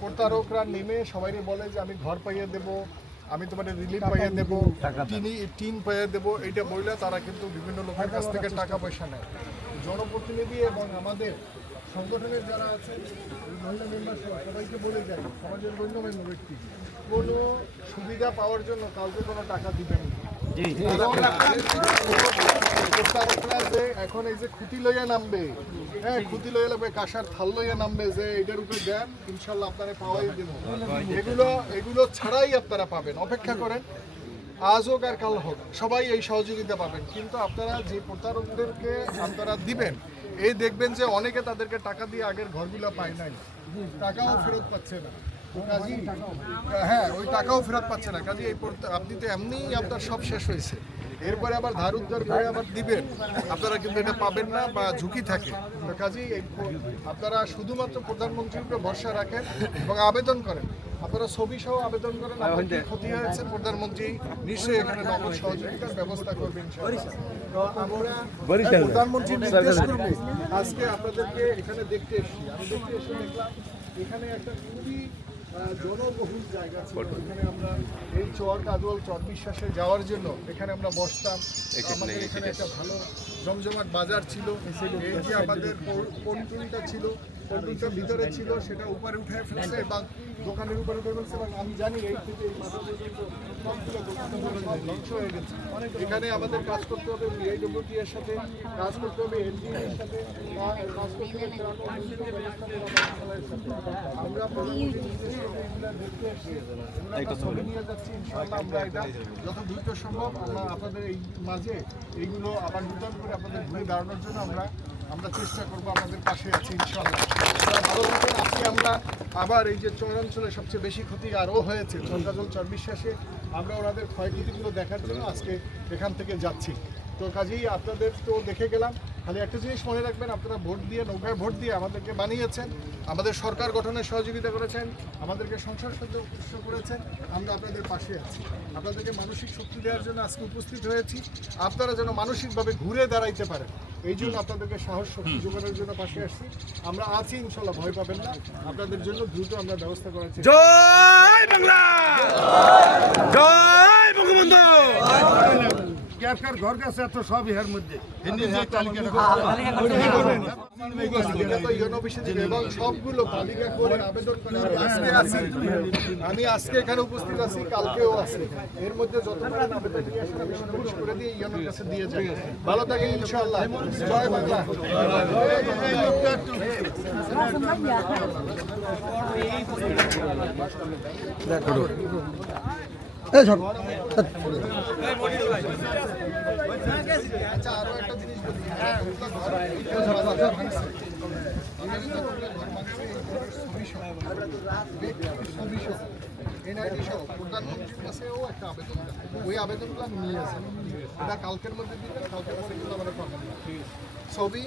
প্রতারকরা নেমে সবাই বলে যে আমি ঘর পাইয়ে দেব আমি তোমার রিলিফ পাইয়ে দেবো টিনি টিন পাইয়ে দেবো এইটা বললে তারা কিন্তু বিভিন্ন লোকের কাছ থেকে টাকা পয়সা নেয়। জনপ্রতিনিধি এবং আমাদের সংগঠনের যারা আছে মহিলা মেম্বার সবাইকে বলে যায় সমাজের গণ্যমান্য ব্যক্তি কোনো সুবিধা পাওয়ার জন্য কাউকে কোনো টাকা দিবেন না। এখন এই যে খুঁটি লইয়া নামবে হ্যাঁ খুঁটি লইয়া লাগবে, কাঁসার থাল লইয়া নামবে যে এটার উপরে দেন, ইনশাল্লাহ আপনারা পাওয়াই দেব। এগুলো এগুলো ছাড়াই আপনারা পাবেন, অপেক্ষা করেন। আজ হোক আর কাল হোক, সবাই এই সহযোগিতা পাবেন। কিন্তু আপনারা যে প্রতারকদেরকে আপনারা দিবেন, এই দেখবেন যে অনেকে তাদেরকে টাকা দিয়ে আগের ঘরগুলো পায় নাই। টাকাও ফেরত পাচ্ছে না। কাজী হ্যাঁ ওই টাকাও ফেরত পাচ্ছে না। কাজী, এই আপনি তো এমনিই আপনার সব শেষ হয়েছে। এরপরে আবার ধার উদ্ধার করে আবার দিবেন। আপনারা কিন্তু এটা পাবেন না বা ঝুঁকি থাকে। তো কাজেই আপনারা শুধুমাত্র প্রধানমন্ত্রীর উপরে ভরসা রাখেন এবং আবেদন করেন। আপনারা ছবি সহ আবেদন করেন ক্ষতি হয়েছে প্রধানমন্ত্রী? নিশ্চয়ই এখানে নগদ সহযোগিতার ব্যবস্থা করবেন আমরা প্রধানমন্ত্রী নির্দেশ করবে। আজকে আপনাদেরকে এখানে দেখতে এসেছি। আমি দেখতে এসে দেখলাম এখানে একটা খুবই জনবহুল জায়গা ছিল। এখানে আমরা এই চর কাজল চর বিশ্বাসে যাওয়ার জন্য এখানে আমরা বসতাম। আমাদের এখানে একটা ভালো জমজমাট বাজার ছিল। এই যে আমাদের পন্টুনটা ছিল পন্টুনটা ভিতরে ছিল, সেটা উপরে উঠে ফেলছে এবং দোকানের উপরে উঠে ফেলছে এবং আমি জানি এই এখানে আমাদের কাজ করতে হবে বিআইডব্লিউটি এর সাথে, কাজ করতে হবে এর সাথে কাজ করতে নিয়ে যাচ্ছি আমরা এটা যত দ্রুত সম্ভব, আমরা আপনাদের এই মাঝে এইগুলো আবার নূতন করে আপনাদের ঘুরে দাঁড়ানোর জন্য আমরা আমরা চেষ্টা করব আমাদের পাশে আছি ভালো থাকেন, আজকে আমরা আবার এই যে চরাঞ্চলে সবচেয়ে বেশি ক্ষতি আরও হয়েছে চন্দ্রাজল চরবিশ্বাসে আমরা ওনাদের ক্ষয়ক্ষতিগুলো দেখার জন্য আজকে এখান থেকে যাচ্ছি। তো কাজেই আপনাদের তো দেখে গেলাম। খালি একটা জিনিস মনে রাখবেন আপনারা ভোট দিয়ে নৌকায় ভোট দিয়ে আমাদেরকে বানিয়েছেন। আমাদের সরকার গঠনে সহযোগিতা করেছেন আমাদেরকে সংসার সদস্য করেছেন আমরা আপনাদের পাশে আছি। আপনাদেরকে মানসিক শক্তি দেওয়ার জন্য আজকে উপস্থিত হয়েছি। আপনারা যেন মানসিকভাবে ঘুরে দাঁড়াইতে পারেন। এই জন্য আপনাদেরকে সাহস শক্তি যোগানোর জন্য পাশে আসছি। আমরা আছি ইনশাল্লাহ ভয় পাবেন না। আপনাদের জন্য দ্রুত আমরা ব্যবস্থা করার জয় বাংলা জয় বঙ্গবন্ধু গ্যাসকার ঘর গেছে এত সব ইহার মধ্যে করে করে আমি আজকে এখানে উপস্থিত আছি কালকেও আছি এর মধ্যে করে দিয়ে কাছে দিয়ে যাই ভালো থাকেন ইনশাআল্লাহ জয় বাংলা আচ্ছা একটা জিনিস প্রধানমন্ত্রীর কাছেও একটা আবেদন ওই আবেদনগুলো এটা কালকের মধ্যে কালকের মধ্যে কিন্তু। ছবি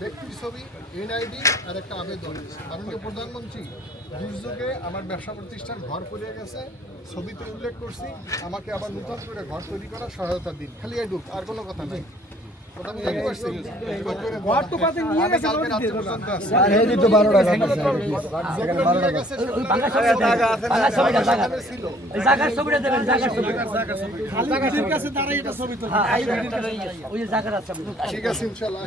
ব্যক্তির ছবি এনআইডি আর একটা আবেদন মাননীয় প্রধানমন্ত্রী দুর্যোগে আমার ব্যবসা প্রতিষ্ঠান ঘর পড়ে গেছে ছবিতে উল্লেখ করছি আমাকে আবার নতুন করে ঘর তৈরি করার সহায়তা দিন। খালি এডুক আর কোনো কথা নাই। হ্যাঁ ঠিক আছে ইনশাল্লাহ